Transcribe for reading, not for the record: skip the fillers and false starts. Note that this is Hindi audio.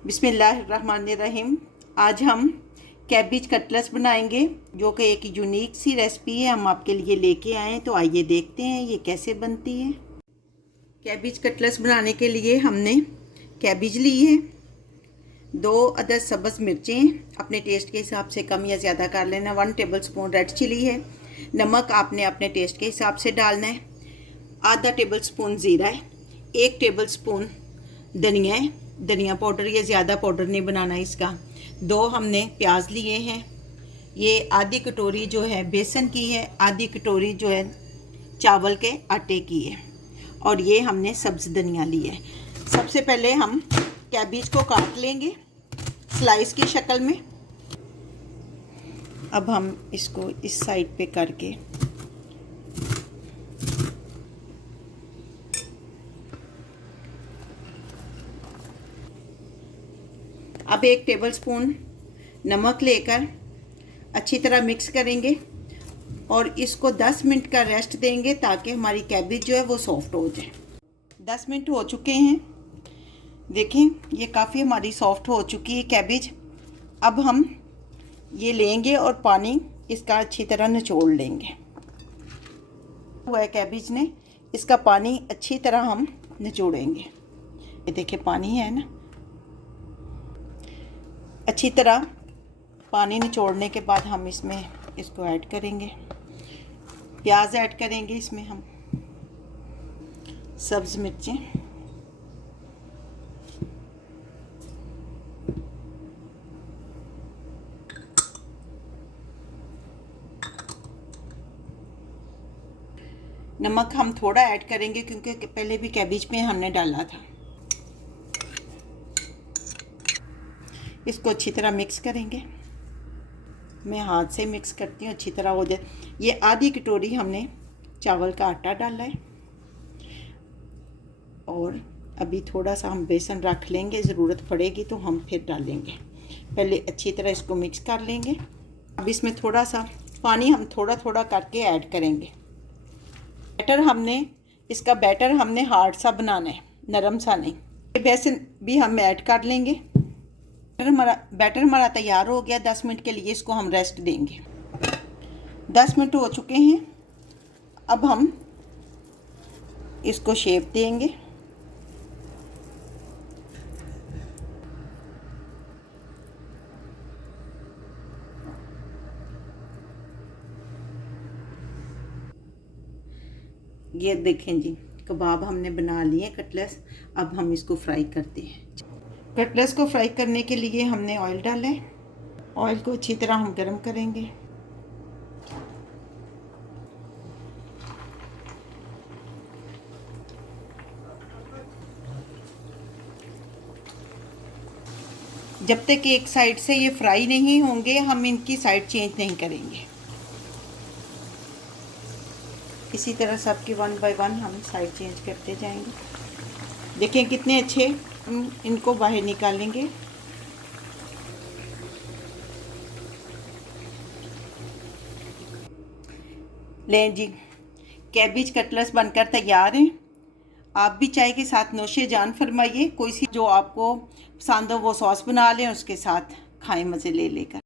बिस्मिल्लाहिर्रहमानिर्रहीम। आज हम कैबिज कटलेट्स बनाएंगे, जो कि एक यूनिक सी रेसिपी है। हम आपके लिए लेके आए हैं, तो आइए देखते हैं ये कैसे बनती है। कैबिज कटलेट्स बनाने के लिए हमने कैबिज ली है, 2 अदद सब्ज़ मिर्चें अपने टेस्ट के हिसाब से कम या ज़्यादा कर लेना, 1 टेबल स्पून रेड चिली है, नमक आपने अपने टेस्ट के हिसाब से डालना है, आधा टेबल स्पून ज़ीरा है, 1 टेबल स्पून धनिया है, धनिया पाउडर, ये ज़्यादा पाउडर नहीं बनाना इसका। 2 हमने प्याज लिए हैं, ये आधी कटोरी जो है बेसन की है, आधी कटोरी जो है चावल के आटे की है, और ये हमने सब्ज़ धनिया ली है। सबसे पहले हम कैबिज को काट लेंगे स्लाइस की शक्ल में। अब हम इसको इस साइड पे करके अब 1 टेबलस्पून नमक लेकर अच्छी तरह मिक्स करेंगे और इसको 10 मिनट का रेस्ट देंगे, ताकि हमारी कैबिज जो है वो सॉफ्ट हो जाए। 10 मिनट हो चुके हैं, देखें ये काफ़ी हमारी सॉफ्ट हो चुकी है कैबिज। अब हम ये लेंगे और पानी इसका अच्छी तरह निचोड़ लेंगे। हुआ है कैबिज ने, इसका पानी अच्छी तरह हम निचोड़ेंगे। ये देखिए पानी है ना, अच्छी तरह पानी निचोड़ने के बाद हम इसमें इसको ऐड करेंगे, प्याज ऐड करेंगे, इसमें हम सब्ज़ मिर्चें, नमक हम थोड़ा ऐड करेंगे क्योंकि पहले भी कैबिज में हमने डाला था। इसको अच्छी तरह मिक्स करेंगे, मैं हाथ से मिक्स करती हूँ, अच्छी तरह हो जाए। ये आधी कटोरी हमने चावल का आटा डाला है, और अभी थोड़ा सा हम बेसन रख लेंगे, ज़रूरत पड़ेगी तो हम फिर डालेंगे। पहले अच्छी तरह इसको मिक्स कर लेंगे। अब इसमें थोड़ा सा पानी हम थोड़ा थोड़ा करके ऐड करेंगे। इसका बैटर हमने हार्ड सा बनाना है, नरम सा नहीं। बेसन भी हम ऐड कर लेंगे। बैटर हमारा तैयार हो गया। 10 मिनट के लिए इसको हम रेस्ट देंगे। 10 मिनट हो चुके हैं, अब हम इसको शेप देंगे। ये देखें जी, कबाब हमने बना लिए कटलेट्स। अब हम इसको फ्राई करते हैं। कटलेट्स को फ्राई करने के लिए हमने ऑयल डाला है, ऑयल को अच्छी तरह हम गर्म करेंगे। जब तक एक साइड से ये फ्राई नहीं होंगे, हम इनकी साइड चेंज नहीं करेंगे। इसी तरह सबकी 1 बाय 1 हम साइड चेंज करते जाएंगे। देखें कितने अच्छे हम इनको बाहर निकालेंगे। लें जी, कैबिज कटलेट्स बनकर तैयार हैं। आप भी चाय के साथ नोशे जान फरमाइए। कोई सी जो आपको पसंद हो वो सॉस बना लें, उसके साथ खाएं मज़े ले लेकर।